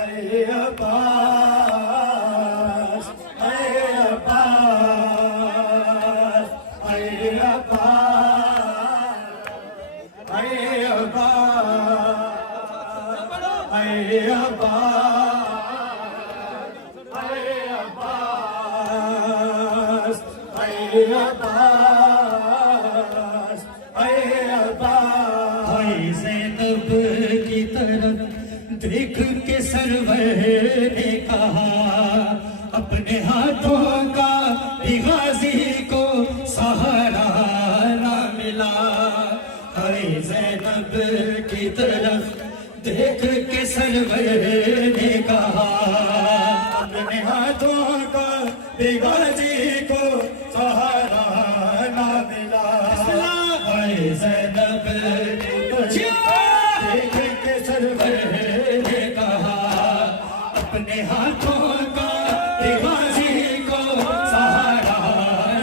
اے عباس اے عباس اے عباس اے عباس اے عباس اے عباس اے عباس آئی زینب کی طرف دیکھ کے سرور نے کہا اپنے ہاتھوں کا بھی غازی کو سہارا نہ ملا. آئی زینب کی طرف دیکھ کے سرور نے کہا اپنے ہاتھوں کا بھی غازی کو سہارا نہ ملا. آئی زینب کی طرف دیکھ کے سرور نے کہا اپنے ہاتھوں کا بھی غازی کو سہارا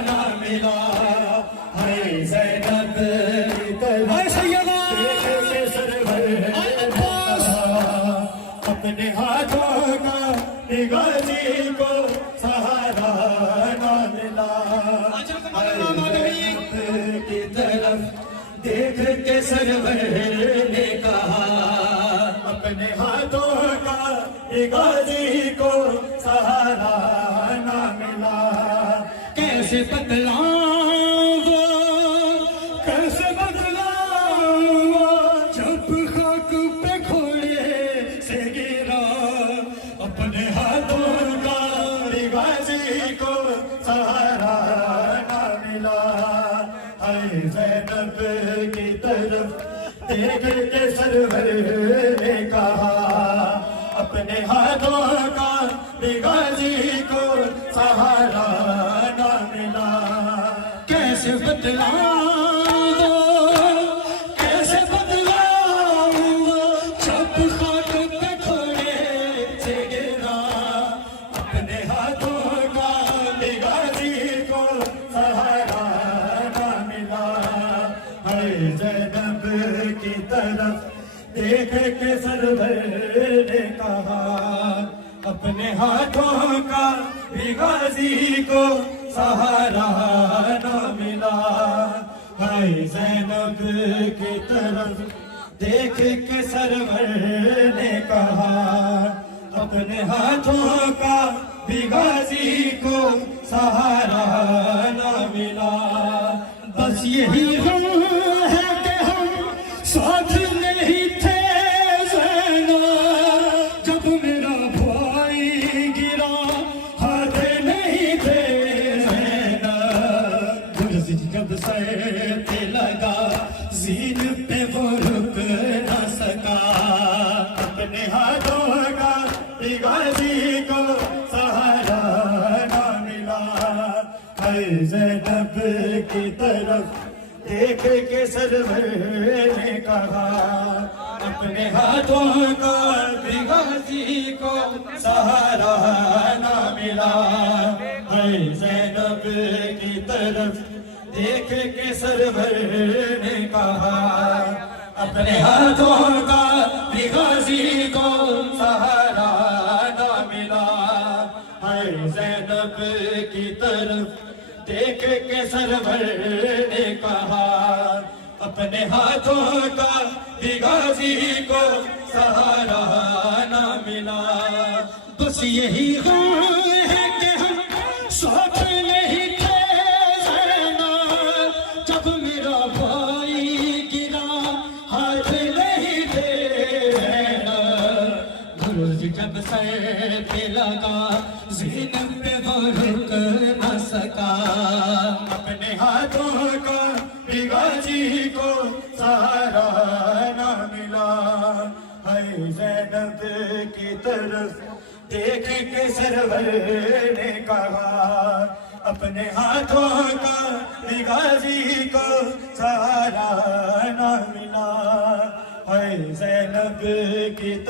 نہ ملا. آئی زینب کی طرف دیکھ کے سرور نے کہا اپنے ہاتھوں کا بھی غازی کو سہارا نہ ملا. کی طرف دیکھ کے سرور نے کہا اپنے ہاتھوں کا بھی غازی کو سہارا نہ ملا. کیسے بتلاؤں وہ کیسے بدلاؤں وہ جب خاک پہ گھوڑے سے گرا اپنے ہاتھوں کا بھی غازی کو سہارا نہ ملا. اے زینب کی طرف دیکھ کے سرور نے کہا اپنے ہاتھوں کا بھی غازی کو سہارا نہ ملا. کیسے بتلاؤں کیسے بدلاؤں وہ جب خاک پہ گھوڑے سے گرا اپنے ہاتھوں کا بھی غازی کو سہارا نہ ملا. اے زینب کی طرف دیکھ کے سرور نے کہا اپنے ہاتھوں کا بھی غازی کو سہارا نہ ملا. اے زینب کی طرف دیکھ کے سرور نے کہا اپنے ہاتھوں کا بھی غازی کو سہارا نہ ملا. بس یہی ہم ہے کہ ہم ساتھ نہیں تھے زینب جب میرا بھائی گرا ہاتھ نہیں تھے زینب گرز جب سر پہ لگا زین پہ وہ رک نہ سکا اپنے ہاتھوں کا بھی غازی کو سہارا نہ ملا. اے زینب کی طرف دیکھ کے سرور نے کہا اپنے ہاتھوں کا بھی غازی کو سہارا نہ ملا. اے زینب کی طرف دیکھ کے سرور نے کہا اپنے ہاتھوں کا بھی غازی کو سہارا نہ ملا. اے زینب کی طرف دیکھ کے سرور نے کہا اپنے ہاتھوں کا بھی غازی کو سہارا نہ ملا. بس یہی ہم ہے کہ ہم ساتھ نہیں تھے زینب جب میرا بھائی گرا ہاتھ نہیں تھے زینب گرز جب سر پہ لگا زینب پہ وہ رک نہ سکا اپنے ہاتھوں کا بھی غازی کو سہارا نہ ملا. اے زینب کی طرف دیکھ کے سرور نے کہا اپنے ہاتھوں کا بھی غازی کو سہارا نہ ملا. اے زینب کی طرف